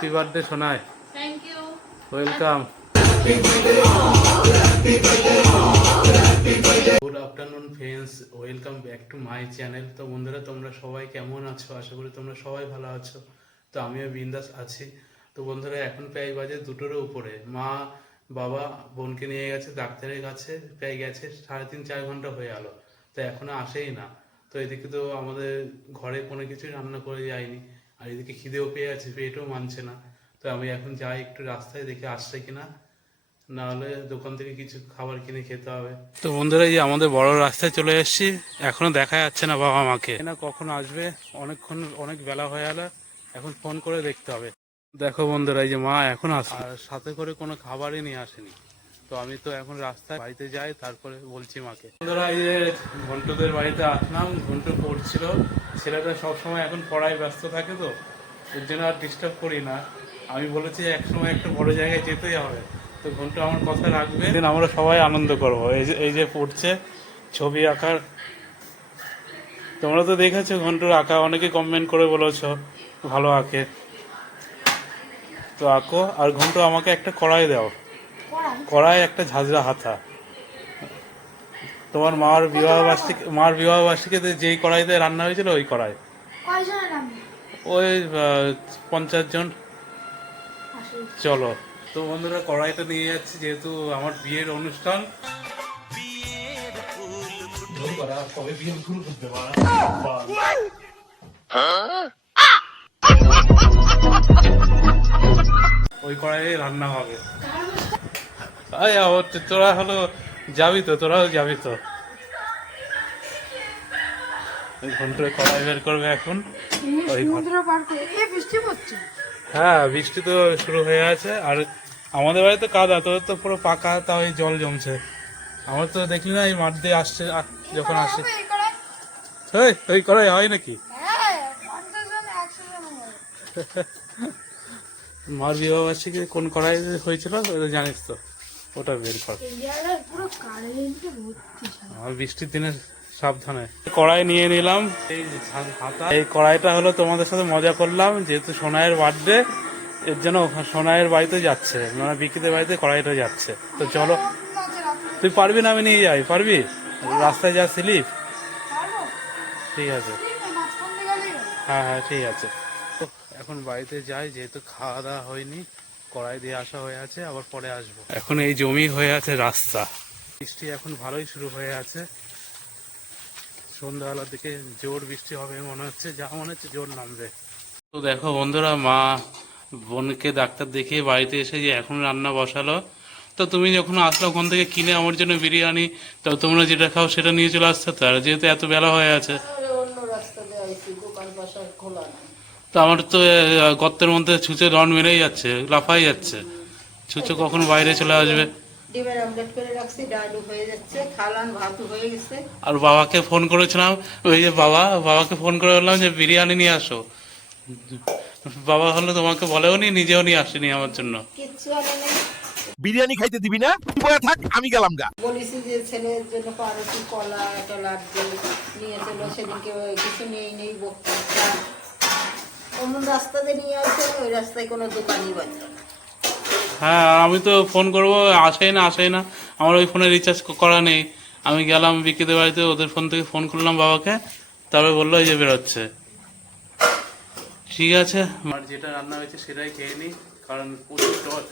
Happy birthday সোনায় thank you welcome good afternoon friends welcome back to my channel তো বন্ধুরা তোমরা সবাই কেমন আছো? আশা করি তোমরা সবাই ভালো আছো। তো আমিও বিন্দাস আছি। তো বন্ধুরা এখন প্রায় বাজে দুটোর উপরে। মা বাবা বোনকে নিয়ে গেছে ডাক্তারের কাছে প্রায় গেছে সাড়ে তিন চার ঘণ্টা হয়ে গেল। তো এখনও আসেই না। তো এদিকে তো আমাদের ঘরে কোনো কিছুই রান্না করে যায়নি। আর এদিকে খিদেও পেয়ে আছে পেটও মানছে না। তো আমি এখন যাই একটু রাস্তায় দেখে আসছে কিনা। না হলে দোকান থেকে কিছু খাবার কিনে খেতে হবে। তো বন্ধুরা এই আমাদের বড় রাস্তায় চলে এসেছি এখনও দেখা যাচ্ছে না বাবা মাকে। না কখন আসবে? অনেকক্ষণ অনেক বেলা হয়ে গেল। এখন ফোন করে দেখতে হবে। দেখো বন্ধুরা এই যে মা এখন আস আর সাথে করে কোনো খাবারই নিয়ে আসেনি। তো আমি তো এখন রাস্তায় বাড়িতে যাই তারপরে বলছি মাকে। বন্ধুরা এই যে ঘন্টুদের বাড়িতে আসলাম ঘন্টু পড়ছিল। ছেলেটা সবসময় এখন পড়ায় ব্যস্ত থাকে তো এর জন্য আর ডিস্টার্ব করি না। আমি বলেছি এক সময় একটা বড় জায়গায় যেতেই হবে। তো ঘন্টু আমার কথা রাখবে। দিন আমরা সবাই আনন্দ করব। এই যে এই যে পড়ছে ছবি আঁকার। তোমরা তো দেখেছ ঘন্টুর আঁকা অনেকে কমেন্ট করে বলেছ ভালো আঁকে। তো আঁকো আর ঘন্টু আমাকে একটা কড়াই দাও। কড়াই একটা ঝাঁঝরা হাতা। তোমার মার বিবাহ বার্ষিক মার বিবাহ বার্ষিকীতে যেই কড়াইতে রান্না হয়েছিল ওই কড়াই। ওই পঞ্চাশ জন। চলো। তো বন্ধুরা কড়াইটা নিয়ে যাচ্ছি যেহেতু আমার বিয়ের অনুষ্ঠান। ওই কড়াইয়ে রান্না হবে। তোরা হলো যাবি তো তোরাও যাবি তো ঘন্টায় কড়াই বের করবে এখন। হ্যাঁ বৃষ্টি তো শুরু হয়ে আছে। আর আমাদের বাড়িতে কাদা তোর তো পুরো পাকা তাও এই জল জমছে। আমার তো দেখলি না এই মাঠ দিয়ে আসছে যখন আসে। ওই ওই করাই হয় নাকি? হ্যাঁ। মার বিবাহ বার্ষিকী কোন কড়াই হয়েছিল জানিস তো। ওটা বের কর। আর বৃষ্টির দিনে সাবধানে। কড়াই নিয়ে নিলাম। এই হাতা। এই কড়াইটা হলো তোমাদের সাথে মজা করলাম যেহেতু সোনাইয়ের বার্থডে এর জন্য সোনাইয়ের বাড়িতে যাচ্ছে। মানে বিকিদের বাড়িতে কড়াইটা যাচ্ছে। তো চলো তুই পারবি না আমি নিয়ে যাই পারবি? রাস্তায় যা স্লিপ ঠিক আছে। হ্যাঁ হ্যাঁ ঠিক আছে। তো এখন বাড়িতে যাই যেহেতু খাওয়া দাওয়া হয়নি। কড়াই দিয়ে আসা হয়ে আছে আবার পরে আসব। এখন এই জমি হয়ে আছে রাস্তা। বৃষ্টি এখন ভালোই শুরু হয়ে আছে। সন্ধ্যাবেলার দিকে জোর বৃষ্টি হবে মনে হচ্ছে যা মনে হচ্ছে জোর নামবে। তো দেখো বন্ধুরা মা বোনকে ডাক্তার দেখিয়ে বাড়িতে এসে যে এখন রান্না বসালো। তো তুমি যখন আসলো ওখান থেকে কিনে আমার জন্য বিরিয়ানি তো তোমরা যেটা খাও সেটা নিয়ে চলে আসতে তো আর যেহেতু এত বেলা হয়ে আছে অন্য রাস্তা দিয়ে আইসি দোকান বাসা খোলা নাই তো আমার তো গর্তের মধ্যে ছুঁচে রন মেরেই যাচ্ছে লাফাই যাচ্ছে। ছুঁচো কখন বাইরে চলে আসবে। ডিমের আমলেট করে রাখছি ডালু হয়ে যাচ্ছে খালান ভাতু হয়ে গেছে। আর বাবাকে ফোন করেছিলাম ওই যে বাবা বাবাকে ফোন করে বললাম যে বিরিয়ানি নিয়ে আসো। বাবা হলো তোমাকে বলেও নি নিজেও নিয়ে আসেনি আমার জন্য। কিচ্ছু বিরিয়ানি খাইতে দিবি না? তুই বয়ে থাক আমি গেলাম গা। বলেছি যে ছেলের জন্য পারোটি কলা লাড্ডু নিয়ে চলো সেদিনকে কিছু নেই নেই বক্তা অন্য রাস্তাতে নিয়ে ওই রাস্তায় কোনো দোকানই বাজে হ্যাঁ আমি তো ফোন করব আসেই না আসেই না। আমার ওই ফোনে রিচার্জ করা নেই। আমি গেলাম বিকিদের বাড়িতে ওদের ফোন থেকে ফোন করলাম বাবাকে। তারপরে বলল এই যে বেরোচ্ছে। ঠিক আছে। আমার যেটা রান্না হয়েছে সেটাই খেয়ে নিই কারণ প্রচুর ডন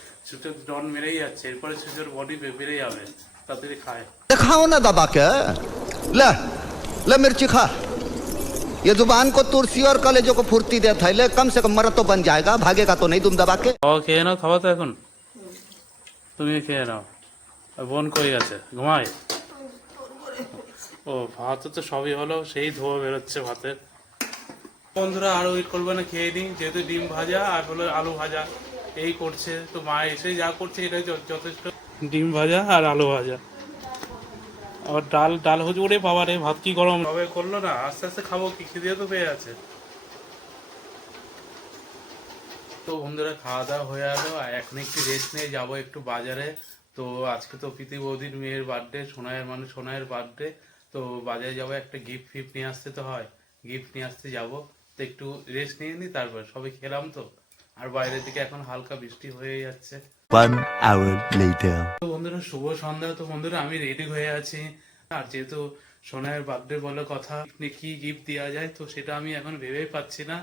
ডন মেরেই যাচ্ছে। এরপরে সূচক বডি বেড়ে যাবে তাড়াতাড়ি খায়। খাও না দাদাকে। লে লে মির্চি খা। ये जुबान को तुरसी और कलेजों को फुर्ती देता है ले कम से कम मरद तो बन जाएगा भागेगा तो नहीं तुम दबा के বাবা খেয়ে নাও খাওয়া তো এখন তুমি খেয়ে নাও আর বোন কই গেছে ঘুমায় ও ভাত তো সবই হলো সেই ধোয়া বেরোচ্ছে ভাতের বন্ধুরা আরো ওই করবে না খেয়ে নিই যেহেতু ডিম ভাজা আর হলো আলু ভাজা এই করছে তো মা এসে যা করছে এটাই য- যথেষ্ট ডিম ভাজা আর আলু ভাজা আবার ডাল ডাল হচ্ছে ওরে বাবা রে, ভাত কি গরম? হবে করল না, আস্তে আস্তে খাব, কি খিদে তো পেয়ে আছে। তো বন্ধুরা, খাওয়া দাওয়া হয়ে গেলো এখন একটু রেস্ট নিয়ে যাব একটু বাজারে। তো আজকে তো প্রীতি বৌদির মেয়ের বার্থডে সোনায়ের মানে সোনায়ের বার্থডে তো বাজারে যাব, একটা গিফট ফিফট নিয়ে আসতে তো হয়। গিফট নিয়ে আসতে যাব। তো একটু রেস্ট নিয়ে নিই তারপর সবাই খেলাম তো। আর বাইরের দিকে এখন হালকা বৃষ্টি হয়ে যাচ্ছে। One hour later. তো বন্ধুরা, শুভ সন্ধ্যা। তো বন্ধুরা, আমি রেডি হয়ে আছি। আর যেহেতু সোনায়ের বার্থডে বলে কথা কি গিফট দেওয়া যায়, তো সেটা আমি এখন ভেবেই পাচ্ছি না।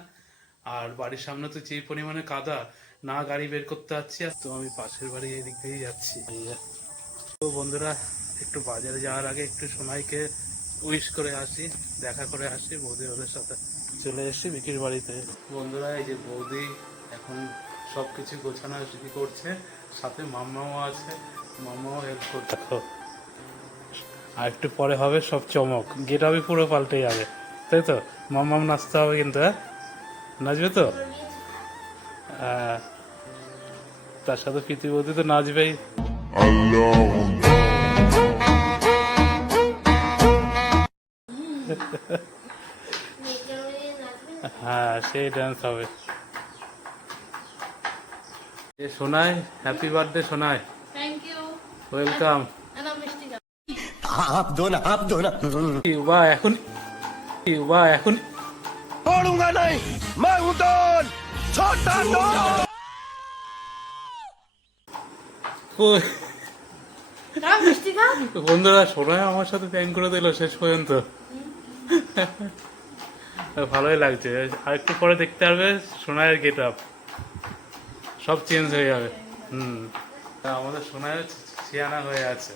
আর বাড়ির সামনে তো যে পরিমাণে কাদা, না গাড়ি বের করতে পারছি তো আমি পাশের বাড়ি এদিক দিয়েই যাচ্ছি। তো বন্ধুরা, একটু বাজারে যাওয়ার আগে একটু সোনাইকে উইশ করে আসি, দেখা করে আসি, বৌদি ওদের সাথে চলে এসেছি বিকির বাড়িতে। বন্ধুরা, এই যে বৌদি এখন সব কিছু গোছানো শুরু করছে? সাথে মাম্মাও আছে মাম্মাও হেল্প করছে। দেখো আর একটু পরে হবে সব চমক। গেট হবে পুরো পাল্টে যাবে। তাই তো? মাম্মাম নাচতে হবে কিন্তু হ্যাঁ? নাচবে তো? হ্যাঁ। তার সাথে প্রীতি বৌদি তো নাচবেই। হ্যাঁ সেই ডান্স হবে। এ শোনায় হ্যাপি বার্থডে শোনায় থ্যাংক ইউ ওয়েলকাম না মিষ্টি খাও। आप दो ना आप दो ना বা এখন বা এখন छोड़ूंगा नहीं मैं हूं डॉन छोटा डॉन কই- নাও মিষ্টি খাও বন্ধুরা সোনায় আমার সাথে প্যান করে দিল শেষ পর্যন্ত ভালোই লাগছে আর একটু পরে দেখতে পারবে সোনায়ের গেট আপ সব চেঞ্জ হয়ে যাবে। হুম। আমাদের সোনায় সিয়ানা হয়ে আছে।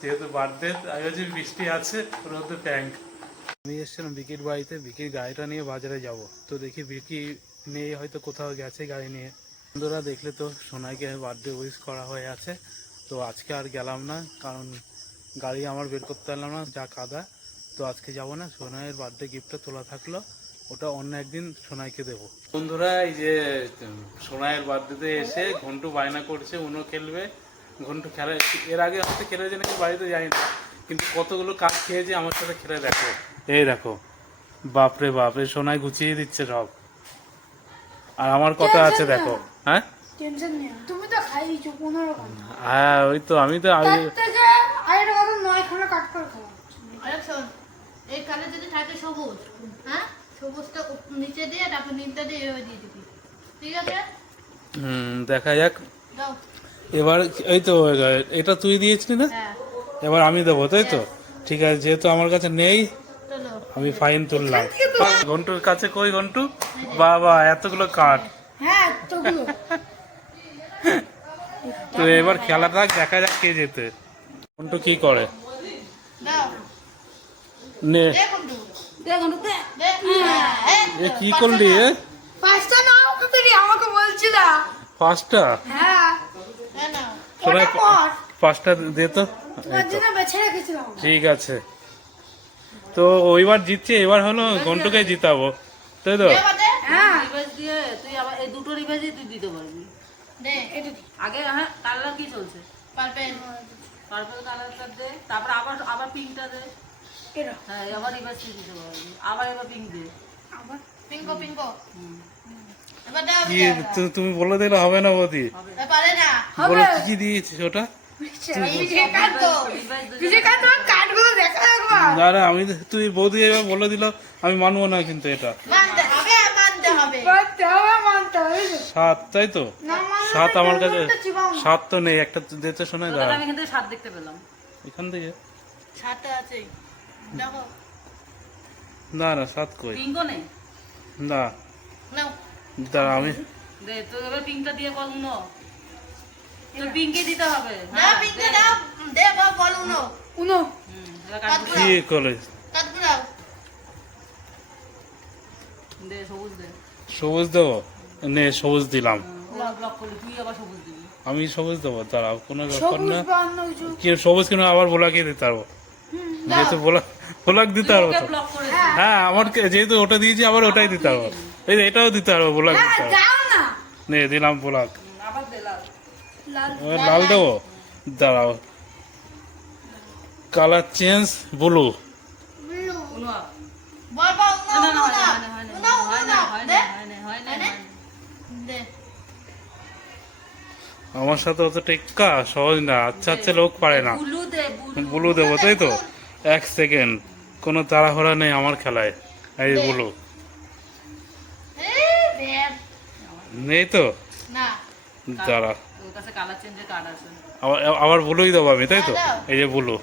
যেহেতু বার্থডে আমি হচ্ছে বৃষ্টি আছে, ওর মধ্যে ট্যাঙ্ক আমি এসেছিলাম বিকির বাড়িতে, বিকির গাড়িটা নিয়ে বাজারে যাব। তো দেখি বিকি নেই, হয়তো কোথাও গেছে গাড়ি নিয়ে। বন্ধুরা দেখলে তো, সোনাইকে বার্থডে উইশ করা হয়ে আছে। তো আজকে আর গেলাম না, কারণ গাড়ি আমার বের করতে পারলাম না, যা কাদা। তো আজকে যাব না, সোনাইয়ের বার্থডে গিফটটা তোলা থাকল। ওটা অন্য একদিন সোনাইকে দেবো। বন্ধুরা এই যে সোনাইয়ের বার্থডেতে এসে ঘন্টু বায়না করছে উনো খেলবে। ঘন্টু খেলা এর আগে হয়তো খেলেছে নাকি বাড়িতে যাই না কিন্তু কতগুলো কাজ খেয়েছে আমার সাথে খেলে দেখো। এই দেখো বাপরে বাপরে সোনাই গুছিয়ে দিচ্ছে সব। আর আমার কথা আছে দেখো হ্যাঁ? টেনশন নেই তুমি তো খাইছো পনেরো খান হ্যাঁ ওই তো আমি তো আগে থেকে আরেকটা কথা নয় খানা কাট করে খাওয়া আরে এই কালে যদি থাকে সবুজ হ্যাঁ? সবুজটা উপ- নিচে দিয়ে তারপর নীলটা দিয়ে এভাবে দিয়ে দিবি। ঠিক আছে? হুম দেখা যাক। দাও। এবার এই তো এটা তুই দিয়েছিলি না? হ্যাঁ। এবার আমি দেবো তাই তো? ঠিক আছে যেহেতু আমার কাছে নেই আমি ফাইন তুললাম। ঘন্টুর কাছে কই ঘন্টু বাবা এতগুলো কাঠ। হ্যাঁ তো এবার খেলাটা দেখা যাক কে যেতে ঘন্টু কি করে? নে। হ্যাঁ, এই এ কি পাঁচটা করলি এ? পাঁচটা নাও কত রে আমাকে বলছিল। পাঁচটা? হ্যাঁ। হ্যাঁ সবাই পাঁচটা দে তো। ঠিক আছে। তো ওইবার জিতছে এবার হলো ঘন্টুকে জিতাবো। তাই তো? হ্যাঁ। রিভাইস দিয়ে তুই আবার এই দুটো রিভাইসই তুই দিতে পারবি। দে এটা আগে হ্যাঁ কালার কি চলছে? পারবেন পার্পল কালারটা দে তারপর আবার আবার পিঙ্কটা দে। হ্যাঁ আবার রিভাইস দিয়ে দিতে আবার এবার পিঙ্ক দে আবার পিঙ্কো পিঙ্কো? কি তুমি বলে দিলে হবে না বৌদি? এ পারে না। বলো কি কি দিয়েছিস ওটা? না না আমি তো- তুই বৌদি এবার বলে দিল আমি মানবো না কিন্তু এটা। সাত তাই তো? সাত আমার কাছে সাত তো নেই একটা দিতে শোনায় তোদের দাঁড়া। এখান থেকে সাত দেখতে পেলাম। এখান থেকে? সাতটা আছে। না না সাত কই? পিঙ্কও নেই? না। নাও। দাঁড়া আমি দে তো এবার পিঙ্কটা দিয়ে বল উনো। তোর পিঙ্কে দিতে হবে। দাও হ্যাঁ, পিঙ্কে দাও দে বা বল উনো। উনো। কি করে দে সবুজ দে। সবুজ দেবো? নে সবুজ দিলাম। আমি সবুজ দেবো দাঁড়াও কোনো ব্যাপার সবুজ না। বা অন্য কিছু কি সবুজ কেন আবার বোলাকে দিতে পারব। যেহেতু বোলা বোলাক দিতে পারব তো? হ্যাঁ। আমার যেহেতু ওটা দিয়েছি আবার ওটাই দিতে পারব এই যে এটাও দিতে পারব বোলাক দিতে পারব। যাও নে দিলাম বোলাক লাল লাল এবার লাল দেবো? দাঁড়াও। Colour change blue. হয় হয় হয় হয় হয় হয় আমার সাথে অত টেক্কা সহজ না। আচ্ছা আচ্ছা লোক পারে না। ব্লু দেবো তাই তো? এক সেকেন্ড। কোনো তাড়াহুড়া নেই আমার খেলায়। এই ব্লু। নেই তো? দাঁড়া। আবার বুলুই দেবো আমি তাই তো? এই যে বুলু।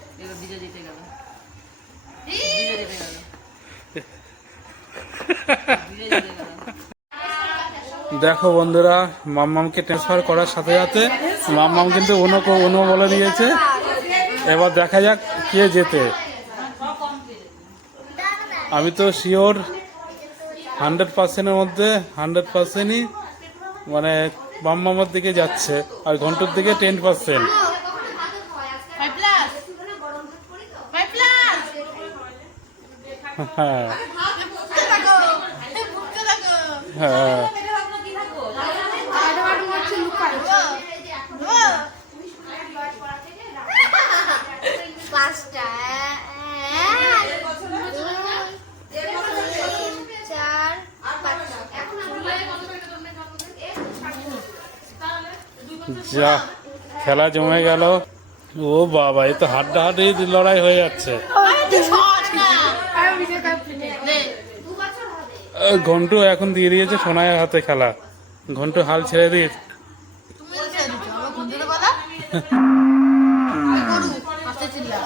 দেখো বন্ধুরা মাম্মামকে ট্রান্সফার করার সাথে সাথে মাম্মাম কিন্তু অনুকে অনু বলে দিয়েছে এবার দেখা যাক কে যেতে আমি তো শিওর হান্ড্রেড পার্সেন্টের মধ্যে হান্ড্রেড পার্সেন্টই মানে বাম মামার দিকে যাচ্ছে আর ঘণ্টার দিকে টেন পার্সেন্ট হ্যাঁ। হ্যাঁ ও, ও, পাঁচটা এক, দুই, তিন, চার, যা খেলা জমে গেল। ও বাবা এই তো হাড্ডাহাড্ডি লড়াই হয়ে যাচ্ছে। ঘন্টু এখন দিয়ে দিয়েছে সোনায়ের হাতে খেলা। ঘন্টু হাল ছেড়ে দিয়ে তুমি তো ছেড়ে দিচ্ছ, আমার বন্ধুরা বলো। আমি গরু, পাশে চিল্লা।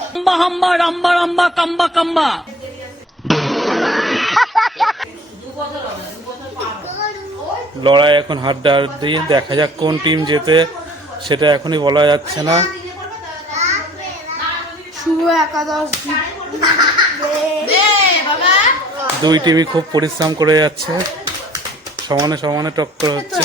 লড়াই এখন হাড্ডা হাড্ডি দেখা যাক কোন টিম জেতে সেটা এখনই বলা যাচ্ছে না। দুই টিমই খুব পরিশ্রম করে যাচ্ছে। সমানে সমানে টক্কর হচ্ছে।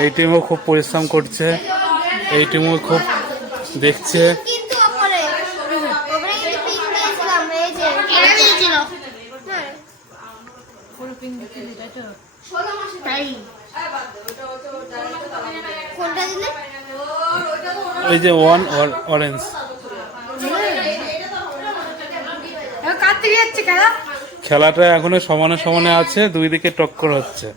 এই টিমও খুব পরিশ্রম করছে। এই টিমও খুব দেখছে কিন্তু ওপরে ওপরে কিন্তু পিন দিয়েছিলাম এই যে এটা দিয়েছিল হ্যাঁ এই যে ওয়ান অরেঞ্জ খেলাটা এখনও সমানে সমানে আছে দুই দিকে টক্কর হচ্ছে।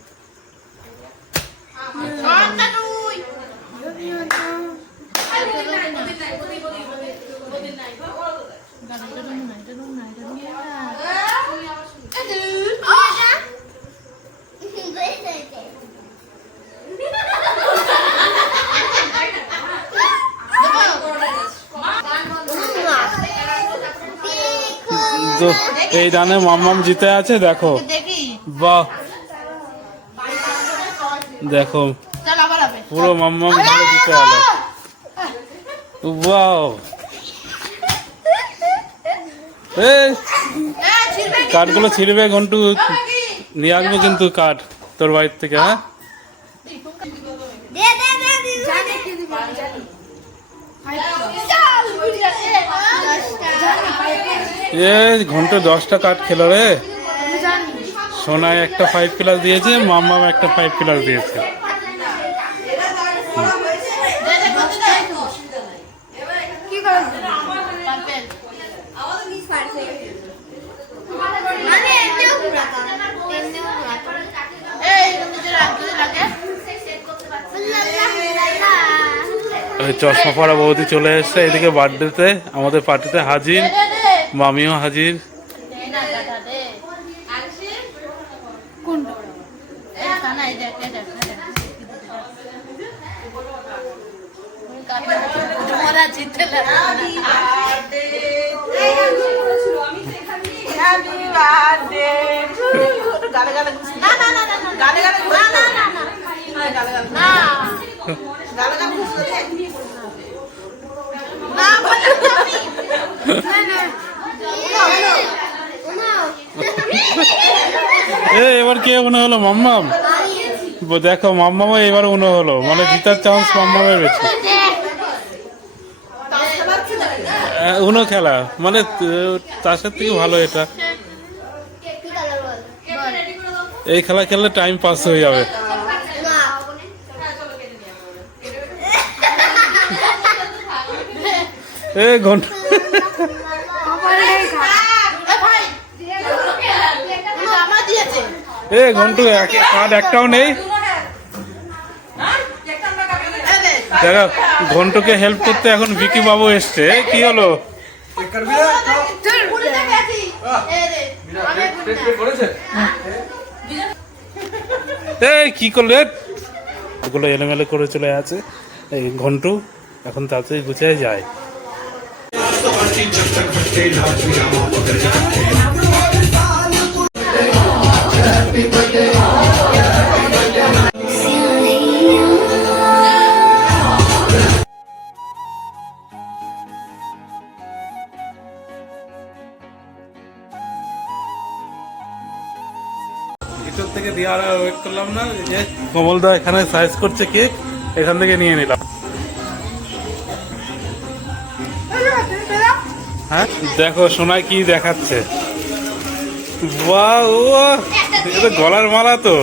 এই রানে মাম্মাম জিতে আছে, দেখো। বাহ। দেখো, পুরো মাম্মাম ভালো জিতে গেল। কি? কাঠগুলো ছিঁড়বে ঘন্টু। নিয়ে আসব কিন্তু কাঠ তোর বাড়ির থেকে হ্যাঁ দে দে দে দে জানি কি দিবি জানি চল দশটা এ ঘন্টু দশটা কাঠ খেলো রে সোনায় একটা ফাইভ প্লাস দিয়েছে মাম্মাম একটা ফাইভ প্লাস দিয়েছে চশমা পরা বৌদি চলে এসছে এদিকে বার্থডেতে আমাদের পার্টিতে হাজির। মামিও হাজির না, এ, এবার কে মনে হলো? মাম্মাম? দেখো, মাম্মামও এবার উনো হলো। মানে জিতার চান্স মাম্মামের বেশি। উনো খেলা। মানে তাসের থেকে ভালো এটা। এই খেলা খেললে টাইম পাস হয়ে যাবে। এ, ঘণ্টা এ, ঘন্টু কার্ড একটাও নেই। দেখো ঘন্টুকে হেল্প করতে এখন বিকি বাবু এসছে কি হলো? এই কি করলে? ওগুলো এলোমেলো করে চলে আছে। এই ঘন্টু, এখন তাড়াতাড়ি গুছিয়ে যায়। ভিতর থেকে দিয়ে আর ওয়েট করলাম না এই যে কমলদা এখানে সাইজ করছে কেক এখান থেকে নিয়ে নিলাম হ্যাঁ? দেখো সোনায় কি দেখাচ্ছে। বাহ ও এটা গলার মালা তো।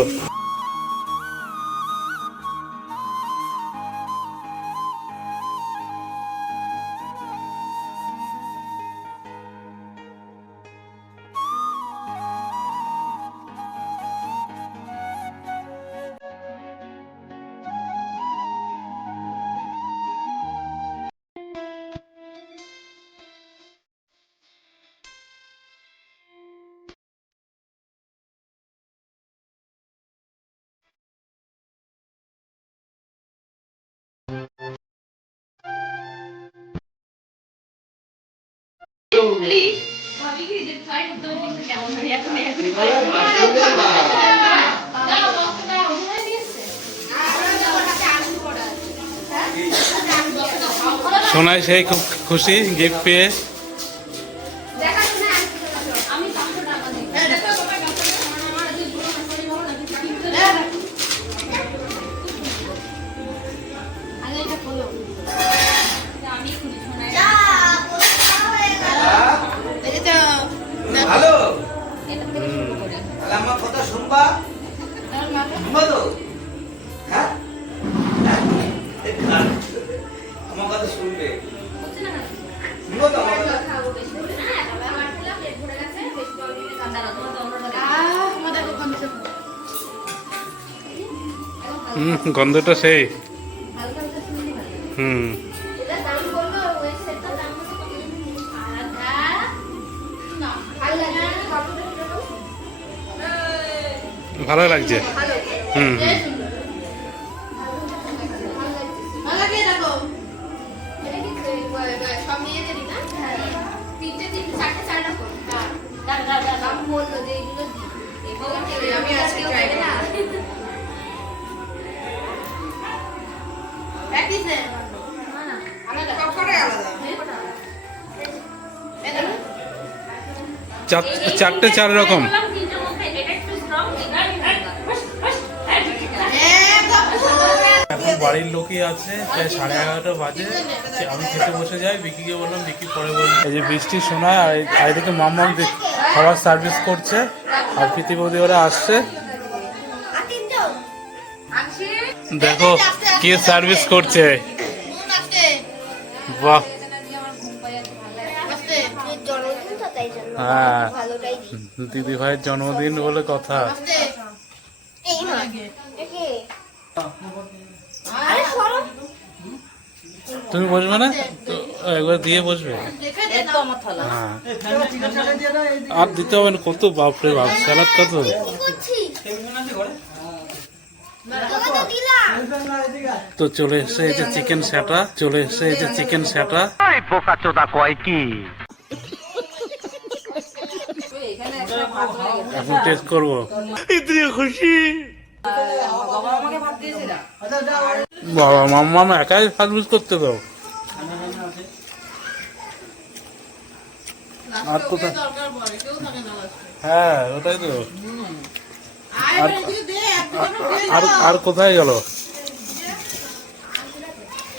সোনায় সেই খুব খুশি গিফট পেয়ে। তার শুনবা তো হ্যাঁ? হ্যাঁ? আমার কথা শুনবে। আমার কথা। হুম গন্ধটা সেই। হুম। হ্যাঁ? না, ভালো লাগে না? ভালো লাগছে। চারটে চার রকম এখন বাড়ির লোকই আছে প্রায় সাড়ে এগারোটা বাজে। আমি খেতে বসে যাই বিকিকে বললাম বিকি পরে বললাম এই যে বৃষ্টি শোনায় আর এদিকে মাম্মাম খাবার সার্ভিস করছে আর প্রীতি বৌদি ওরা আসছে। দেখো কে সার্ভিস করছে। বাহ। হ্যাঁ দিদি ভাইয়ের জন্মদিন বলে কথা আসছে। এই না একে আরে সরো তুমি বসবে না? তো একবার দিয়ে বসবে। হ্যাঁ। আর দিতে হবে না, কত বাপরে বাপ স্যালাড কত? তো চলে এসে এই যে চিকেন স্যাটা, চলে এসে এই যে চিকেন স্যাটা। পোকা চোদা কয় কি এখন টেস্ট করব বাবা মাম্মা একাই সার্ভিস করতে দাও। আর কোথায়। হ্যাঁ ওটাই তো। আর- আর কোথায় গেল?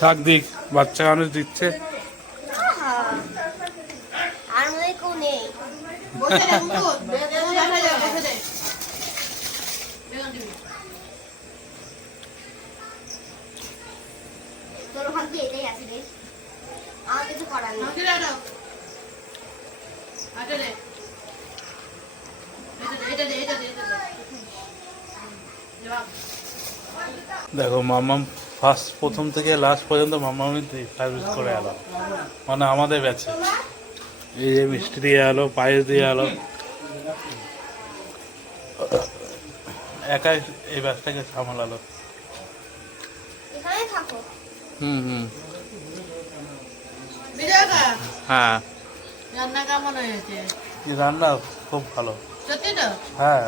থাক, দিক। বাচ্চা মানুষ দিচ্ছে। আর নেই বসে দে, মুকুট। বেগুন দেখা যায়, বসে দে। বেগুন দিবি। তোর ভাগ্যে এটাই আছে রে আমার কিছু করার নেই মাখিয়ে দাও। আচ্ছা দে। এটা দে, এটা দে, এটা দে, এটা দে। দে বাপ। দেখো মাম্মাম ফার্স্ট প্রথম থেকে লাস্ট পর্যন্ত মাম্মামি সার্ভিস করে এলাম মানে আমাদের ব্যাচে এই যে মিষ্টি দিয়ে আলো পায়েস দিয়ে আলো একাই এই ব্যাচটাকে সামলালো। হুম হুম। হ্যাঁ। রান্না কেমন হয়েছে? রান্না খুব ভালো। সত্যি তো? হ্যাঁ।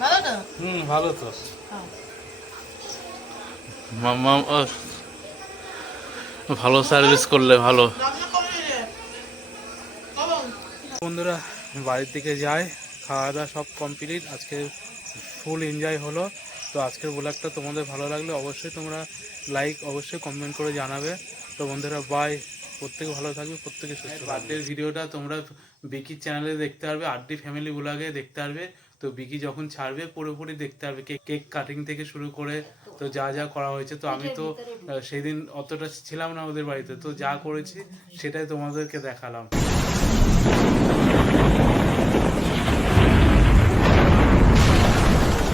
ভালো তো? হুম ভালো তো। হ্যাঁ। মাম্মা ভালো সার্ভিস করলে ভালো। বন্ধুরা বাড়ির দিকে যায় খাওয়া দাওয়া সব কমপ্লিট আজকে ফুল এনজয় হলো। তো আজকের ব্লগটা তোমাদের ভালো লাগলে অবশ্যই তোমরা লাইক অবশ্যই কমেন্ট করে জানাবে। তো বন্ধুরা বাই প্রত্যেকে ভালো থাকবে প্রত্যেকে সুস্থ বার্থডের ভিডিওটা তোমরা বিকির চ্যানেলে দেখতে পারবে আড্ডি ফ্যামিলি ব্লগে দেখতে পারবে। তো বিকি যখন ছাড়বে পুরোপুরি দেখতে পারবে কেক কেক কাটিং থেকে শুরু করে তো যা যা করা হয়েছে তো আমি তো সেদিন অতটা ছিলাম না ওদের বাড়িতে তো যা করেছি সেটাই তোমাদেরকে দেখালাম।